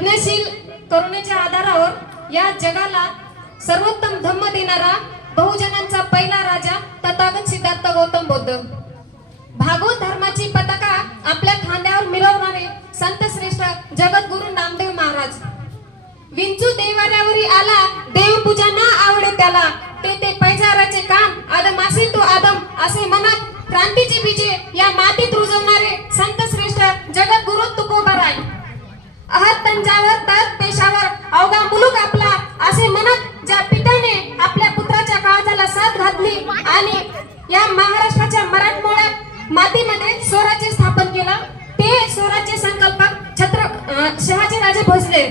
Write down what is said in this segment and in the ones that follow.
प्रज्ञाशील करुणेच्या आधारावर या जगाला सर्वोत्तम धम्म देणारा बहुजनांचा पहिला राजा तथागत सिद्धार्थ गौतम बुद्ध. भागवत धर्माची पताका आपल्या खांद्यावर मिरवणारे संत श्रेष्ठ जगद्गुरु नामदेव महाराज. विंचू देवाऱ्यावरी आला देवपूजा ना आवडे त्याला. ते ते पैजाराचे काम आदम असे तो आदम असे म्हणत क्रांतीची बीजे या मातीत रुजवणारे संत आहात तंजावर तळत पेशावर अवघा मुलुक आपला असे म्हणत ज्या पित्याने आपल्या पुत्राच्या काळजाला साथ घातली आणि या महाराष्ट्राच्या मराठमोळ्या मातीमध्ये स्वराज्य स्थापन केलं ते स्वराज्य संकल्पक छत्र शहाजी राजे भोसले.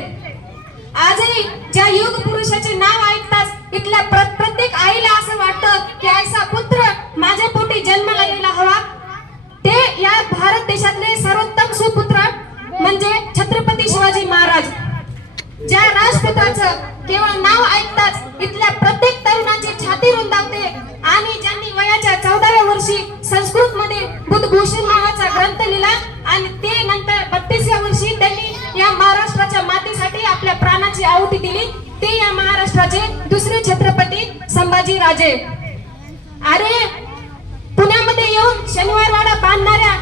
आजही ज्या युग पुरुषाचे नाव ऐकताच इथल्या प्र- प्रत्येक आईला असं वाटतं की ऐसा पुत्र माझ्या पोटी जन्माला यायला हवा. ते या भारत देशातले सर्वोत्तम सुपुत्र म्हणजे छत्रपती शिवाजी महाराज. ज्या राजपुत्राचं केवळ नाव ऐकताच इथल्या प्रत्येक तरुणाची छाती रुंदावते आणि ज्यांनी वयाच्या चौदाव्या वर्षी संस्कृत मध्ये बुद्धभूषण नावाचा ग्रंथ लिहिला आणि ते नंतर बत्तीसव्या वर्षी त्यांनी या महाराष्ट्राच्या मातीसाठी आपल्या प्राणाची आहुती दिली ते या महाराष्ट्राचे दुसरे छत्रपती संभाजी राजे. अरे पुण्यामध्ये येऊन शनिवारवाडा बांधणाऱ्या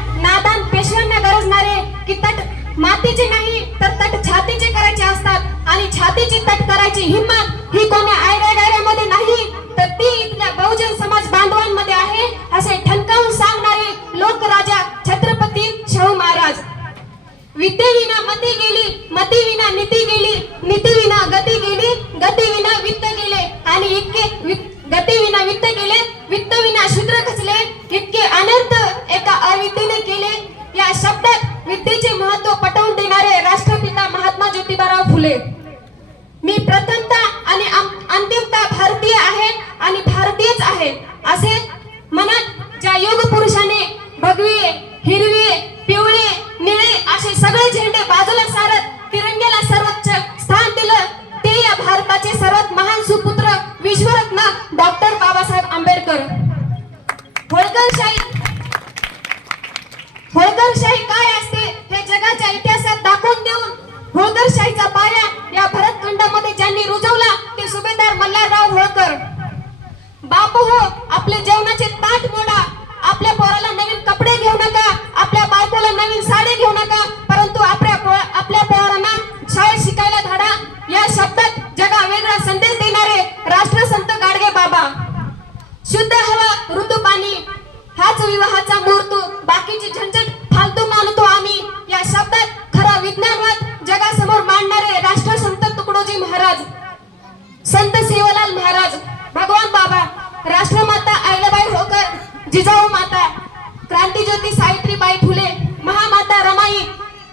भगवी हिरवी पिवळे निळे असे सगळे झेंडे बाजूला सारत तिरंग्याला सर्वोच्च स्थान दिलं. ते या भारताचे सर्वात महान सुपुत्र विश्वरत्न डॉक्टर बाबासाहेब आंबेडकर. होळकरशाही होळकरशाही काय असते हे जगाच्या इतिहासात दाखवून देऊन होळकरशाहीचा पाया विवाहाचा मुहूर्त बाकीची झंझट फालतू मानतो आम्ही. या शब्दात खरा विज्ञानवाद जगासमोर मांडणारे राष्ट्रसंत तुकडोजी महाराज. संत सेवालाल महाराज. भगवान बाबा राष्ट्रमाता अहिल्याबाई होकर जिजाऊ माता क्रांतीज्योती सावित्रीबाई फुले महामाता रमाई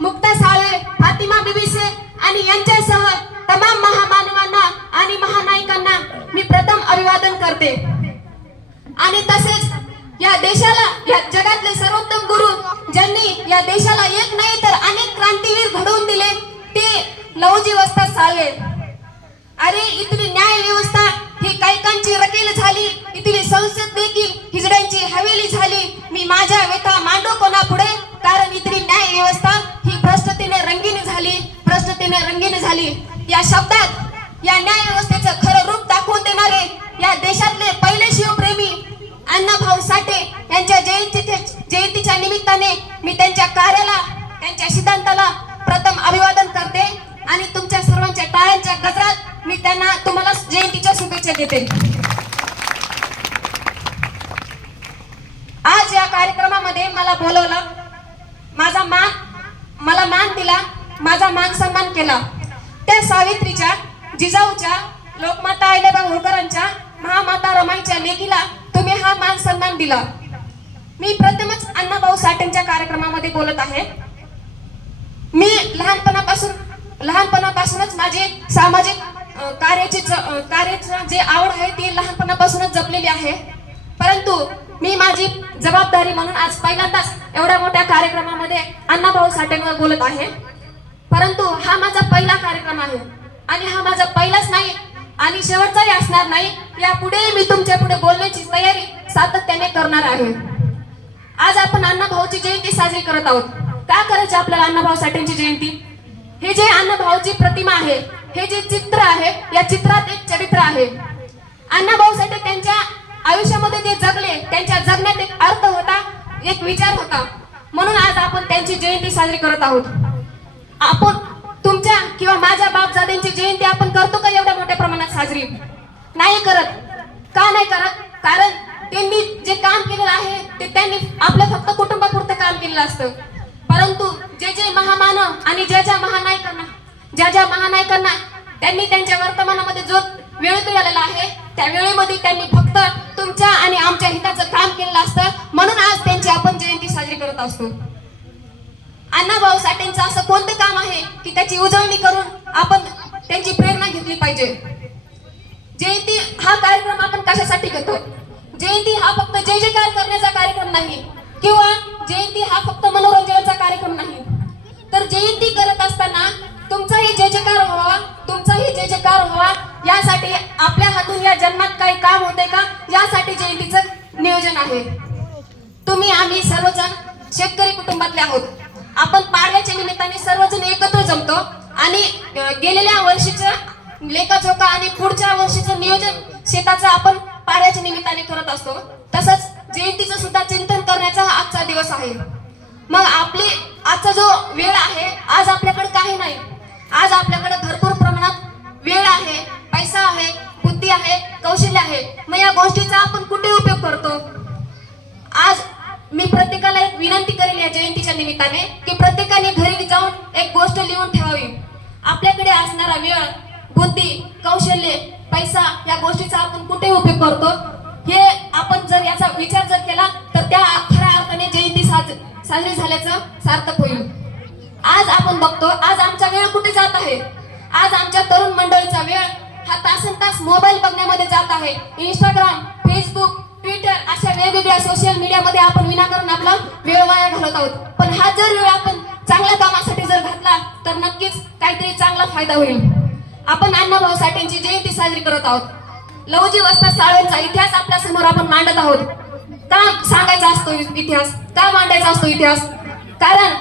मुक्ता साळे फातिमा बिबी शेख आणि यांच्यासह तमाम महामानवांना आणि महानायकांना मी प्रथम अभिवादन करते. आणि तसेच या देशाला या जगातले सर्वोत्तम गुरु ज्यांनी या देशाला एक नाही तर अनेक क्रांतीवीर घडवून दिले ते लवजी वस्ता साळवे. अरे इथली न्याय व्यवस्था ही कैकांची रकेल झाली इथली संसद देखील हिजड्यांची हवेली झाली. मी माझ्या व्यथा मांडो कोणा पुढे कारण इथली न्याय व्यवस्था ही भ्रष्टतेने रंगीन झाली भ्रष्टतेने रंगीन झाली. या शब्दात या न्याय व्यवस्थेचं खरं रूप दाखवून देणारे या देशातले पहिले शिवप्रेमी अण्णाभाऊ साठे यांच्या जयंती जयंतीच्या निमित्ताने मी त्यांच्या कार्याला त्यांच्या सिद्धांताला प्रथम अभिवादन करते आणि तुमच्या सर्वांच्या टाळ्यांच्या गजरात मी त्यांना तुम्हाला जयंतीच्या शुभेच्छा देते. आज या कार्यक्रमामध्ये मला बोलवलं माझा मान मला मान दिला माझा मान सन्मान केला. त्या सावित्रीच्या जिजाऊच्या लोकमाता अहिल्याबाई होळकरांच्या महामाता रमाईच्या लेकीला हा मान सन्मान दिला. मी प्रथमच अण्णाभाऊ साठेंच्या कार्यक्रमामध्ये बोलत आहे. मी लहानपणापासून लहानपणापासूनच माझे सामाजिक अ, कार्याची जे आवड आहे ती लहानपणापासूनच जपलेली आहे. परंतु मी माझी जबाबदारी म्हणून आज पहिल्यांदाच एवढ्या मोठ्या कार्यक्रमामध्ये अण्णाभाऊ साठेंवर बोलत आहे. परंतु हा माझा पहिला कार्यक्रम आहे. आणि हा माझा पहिलाच नाही आणि शेवटचाही असणार नाही. यापुढेही मी तुमच्यापुढे बोलण्याची तयारी सातत्याने करणार आहे. आज आपण अण्णाभाऊची जयंती साजरी करत आहोत. का करायची आपल्याला अण्णाभाऊ साठेंची जयंती? हे जे अण्णाभाऊची प्रतिमा आहे हे जे चित्र आहे या चित्रात एक चरित्र आहे. अण्णाभाऊ साठे त्यांच्या आयुष्यामध्ये जे जगले त्यांच्या जगण्यात एक अर्थ होता एक विचार होता. म्हणून आज आपण त्यांची जयंती साजरी करत आहोत. आपण तुमच्या किंवा माझ्या बापजाद्यांची जयंती आपण करतो का एवढ्या मोठ्या प्रमाणात साजरी? नाही करत. का नाही करत? कारण त्यांनी जे काम केलेलं आहे ते त्यांनी आपल्या फक्त कुटुंबापुरतं काम केलेलं असतं. परंतु जे जे महामानव आणि ज्या ज्या महानायकांना ज्या ज्या महानायकांना त्यांनी त्यांच्या वर्तमानामध्ये जो वेळ मिळालेला आहे त्या वेळेमध्ये त्यांनी फक्त तुमच्या आणि आमच्या हिताचं काम केलेलं असतं. म्हणून आज त्यांची आपण जयंती साजरी करत असतो. अण्णाभाऊ साठेंचं असं कोणतं काम आहे की त्याची उजळणी करून आपण त्यांची प्रेरणा घेतली पाहिजे जयंती हा कार्यक्रम आपण कशासाठी घेतो जयंती हा फक्त जय जयकार करण्याचा कार्यक्रम नाही. किंवा जयंती हा फक्त मनोरंजनाचा कार्यक्रम नाही. तर जयंती करत असताना तुमचाही जय जयकार व्हावा तुमचाही जय जयकार व्हावा. यासाठी आपल्या हातून या जन्मात काही काम होते का? यासाठी जयंतीचं नियोजन आहे. तुम्ही आम्ही सर्वजण शेतकरी कुटुंबातले आहोत. आपण पाडव्याच्या निमित्ताने सर्वजण एकत्र जमतो आणि गेलेल्या वर्षीचं लेखाजोखा आणि पुढच्या वर्षीचं नियोजन शेताचं आपण पाऱ्याच्या निमित्ताने करत असतो. तसंच जयंतीचं सुद्धा चिंतन करण्याचा हा आजचा दिवस आहे. मग आपली आजचा जो वेळ आहे आज आपल्याकडे काही नाही. आज आपल्याकडे भरपूर प्रमाणात वेळ आहे पैसा आहे बुद्धी आहे कौशल्य आहे. मग या गोष्टीचा आपण कुठे उपयोग करतो? आज मी प्रत्येकाला एक विनंती करेल या जयंतीच्या निमित्ताने की प्रत्येकाने घरी जाऊन एक गोष्ट लिहून ठेवावी. आपल्याकडे असणारा वेळ बुद्धी कौशल्य पैसा या गोष्टीचा आपण कुठे उपयोग करतो? हे आपण जर याचा विचार जर केला तर त्या खऱ्या अर्थाने जयंती साज साजरी झाल्याचं सार्थक होईल. आज आपण बघतो आज आमचा वेळ कुठे जात आहे? आज आमच्या तरुण मंडळीचा वेळ हा तासन तास मोबाईल बघण्यामध्ये जात आहे. इंस्टाग्राम फेसबुक ट्विटर अशा वेगवेगळ्या सोशल मीडियामध्ये आपण विनाकारण आपला वेळ वाया घालत आहोत. पण हा जर वेळ आपण चांगल्या कामासाठी जर घातला तर नक्कीच काहीतरी चांगला फायदा होईल. आपण अण्णाभाऊ साठेंची जयंती साजरी करत आहोत. लवजी वस्ता साळ्यांचा इतिहास आपल्यासमोर आपण मांडत आहोत. का सांगायचा असतो इतिहास? का मांडायचा असतो इतिहास? कारण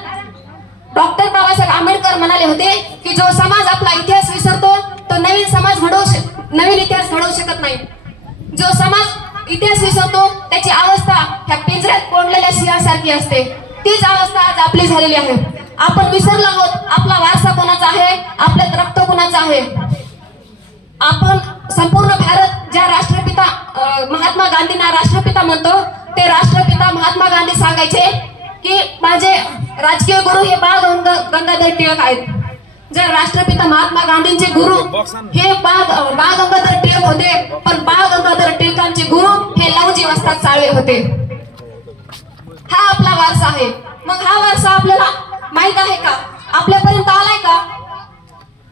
डॉक्टर बाबासाहेब आंबेडकर म्हणाले होते की जो समाज आपला इतिहास विसरतो तो नवीन समाज घडवू शक नवीन इतिहास घडवू शकत नाही. जो समाज इतिहास विसरतो त्याची अवस्था ह्या पिंजऱ्यात कोंडलेल्या सिंहासारखी असते. तीच अवस्था आज आपली झालेली आहे. आपण विसरलो आहोत. आपला वारसा कोणाचा आहे? आपल्यात रक्त कोणाचं आहे? आपण संपूर्ण भारत ज्या राष्ट्रपिता महात्मा गांधींना राष्ट्रपिता म्हणतो ते राष्ट्रपिता महात्मा गांधी सांगायचे की माझे राजकीय गुरु हे बाळ गंग- गंगाधर टिळक आहेत. जर राष्ट्रपिता महात्मा गांधींचे गुरु हे बाळ गंगाधर टिळक होते पण बाळ गंगाधर टिळकांचे गुरु हे लवजी वस्ताद साळवे होते. हा आपला वारसा आहे. मग हा वारसा आपल्याला माहीत आहे का? आपल्यापर्यंत आलाय का?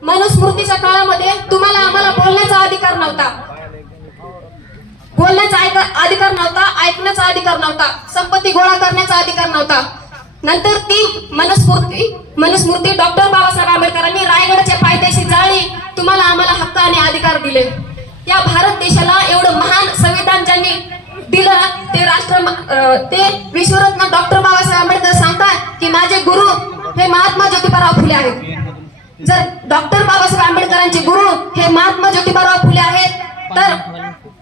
मनुस्मृतीच्या काळामध्ये तुम्हाला आम्हाला बोलण्याचा अधिकार नव्हता. बोलण्याचा अधिकार नव्हता ऐकण्याचा अधिकार नव्हता संपत्ती गोळा करण्याचा अधिकार नव्हता. नंतर ती मनुस्मृती मनुस्मृती डॉक्टर बाबासाहेब आंबेडकरांनी रायगडच्या पायथ्याशी जाळी तुम्हाला आम्हाला हक्क आणि अधिकार दिले. या भारत देशाला एवढं महान संविधान ज्यांनी दिलं ते राष्ट्र ते विश्वरत्न डॉक्टर बाबासाहेब आंबेडकर सांगतात की माझे गुरु हे महात्मा ज्योतिबाराव फुले आहेत. जर डॉक्टर बाबासाहेब आंबेडकरांचे गुरु हे महात्मा ज्योतिबाराव फुले आहेत तर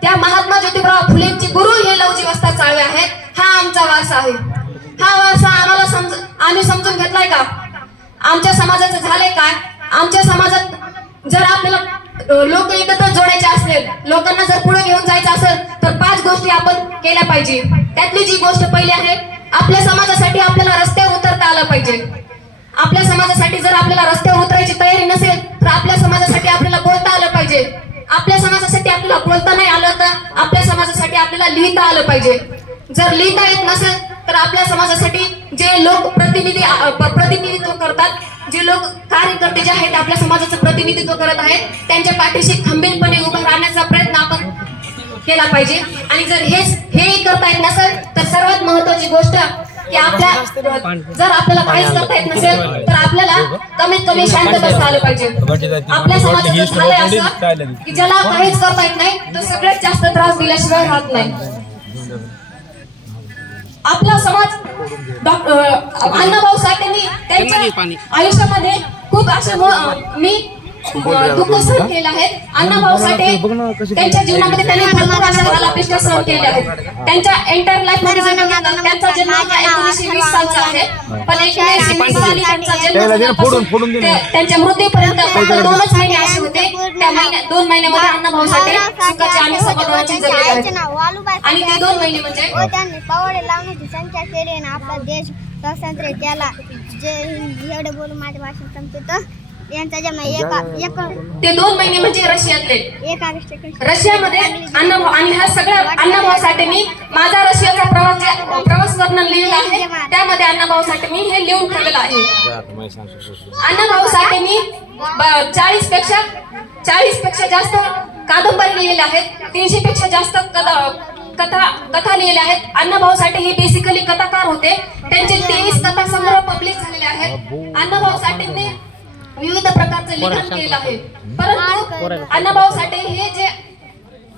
त्या महात्मा ज्योतिबाराव फुलेंचे गुरु हे लवजी वस्ताद चाळवे आहेत. हा आमचा वारसा आहे. हा वारसा आम्हाला समज आम्ही समजून घेतलाय का? आमच्या समाजाचं झालंय काय? आमच्या समाजात जर आपल्याला लोक एकत्र जोडायचे असेल लोकांना जर पुढे घेऊन जायचं असेल तर पाच गोष्टी आपण केल्या पाहिजे. त्यातली जी गोष्ट पहिली आहे आपल्या समाजासाठी आपल्याला रस्त्यावर उतरता आलं पाहिजे. आपल्या समाजासाठी जर आपल्याला रस्त्यावर उतरायची तयारी नसेल तर आपल्या समाजासाठी आपल्याला बोलता आलं पाहिजे. आपल्या समाजासाठी आपल्याला बोलता नाही आलं तर आपल्या समाजासाठी आपल्याला लिहिता आलं पाहिजे. जर लिहिता येत नसेल तर आपल्या समाजासाठी जे लोक प्रतिनिधी प्रतिनिधित्व करतात जे लोक कार्यकर्ते जे आहेत आपल्या समाजाचं प्रतिनिधित्व करत आहेत त्यांच्या पाठीशी खंबीरपणे उभं राहण्याचा प्रयत्न आपण केला पाहिजे. आणि जर हेच हे करता येत नसेल तर सर्वात महत्वाची गोष्ट की आपल्या जर आपल्याला काहीच करता येत नसेल तर आपल्याला कमीत कमी शांत बसता आलं पाहिजे. आपल्या समाजाचं झालंय असं की ज्याला काहीच करता येत नाही तो सगळ्यात जास्त त्रास दिल्याशिवाय राहत नाही. आपला समाज डॉक्टर अण्णाभाऊ साठेंनी त्यांच्या आयुष्यामध्ये खूप असे मो- दुःख सहन केलं आहे अण्णाभाऊ साठे त्यांच्या जीवनामध्ये त्यांनी भरपूर अशा कलापेष्टा सहन केल्या आहेत त्यांच्या एंटायर लाईफमध्ये जर बघितलं, त्यांचा जन्म हा एकोणीसशे वीस सालचा आहे. पण एकोणीसशे वीस साली त्यांचा जन्म झाल्यापासून ते- त्यांच्या मृत्यूपर्यंत फक्त दोनच महिने असे होते. त्या महिन्यात दोन महिन्यामध्ये अण्णाभाऊ साठे सुखाचे आणि समाधानाचे जगले आहेत आणि ते दोन महिने म्हणजे त्यांनी पावडे लावण्याची संख्या केली आणि आपला देश स्वातंत्र्य त्याला जे एवढे बोलून माझ्या भाषण संपतो यांचा जन्म एका एक ते दोन महिने म्हणजे रशियातले. एक ऑगस्ट एकोणीसशे रशियामध्ये अण्णाभाऊ आणि हा सगळ्या अण्णाभाऊ साठेंनी माझा रशियाचा प्रवास प्रवास वर्णन लिहिलेलं आहे. त्यामध्ये अण्णाभाऊ साठेंनी हे लिहून ठेवलेलं आहे. अण्णाभाऊ साठेंनी चाळीसपेक्षा चाळीसपेक्षा जास्त कादंबरी लिहिलेल्या आहेत. तीनशे पेक्षा जास्त कथा कथा कथा लिहिल्या आहेत. अण्णाभाऊ साठे हे बेसिकली कथाकार होते. त्यांचे तेवीस कथा संग्रह पब्लिश झालेले आहेत. अण्णाभाऊ साठेंनी विविध प्रकारचं लिखाण केलं आहे. परंतु अण्णाभाऊ साठे हे जे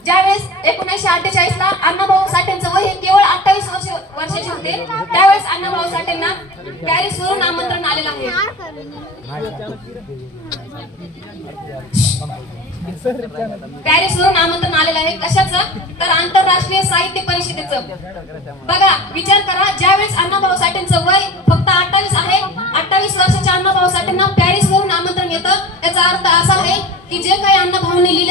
ज्यावेळेस एकोणीसशे अठ्ठेचाळीस ला अण्णाभाऊ साठेंचं वय हे केवळ अठ्ठावीस वर्ष वर्षाचे होते त्यावेळेस अण्णाभाऊ साठेंना पॅरिस वरून आमंत्रण आलेलं आहे. पॅरिस वरून आमंत्रण आलेलं आहे. कशाचं? तर आंतरराष्ट्रीय साहित्य परिषदेचं. बघा विचार करा ज्यावेळेस अण्णाभाऊ साठेंचं वय फक्त अठ्ठावीस आहे अठ्ठावीस वर्षाच्या अण्णाभाऊ साठेंना पॅरिस वरून आमंत्रण येतं त्याचा अर्थ असा आहे की जे काही अण्णाभाऊंनी लिहिले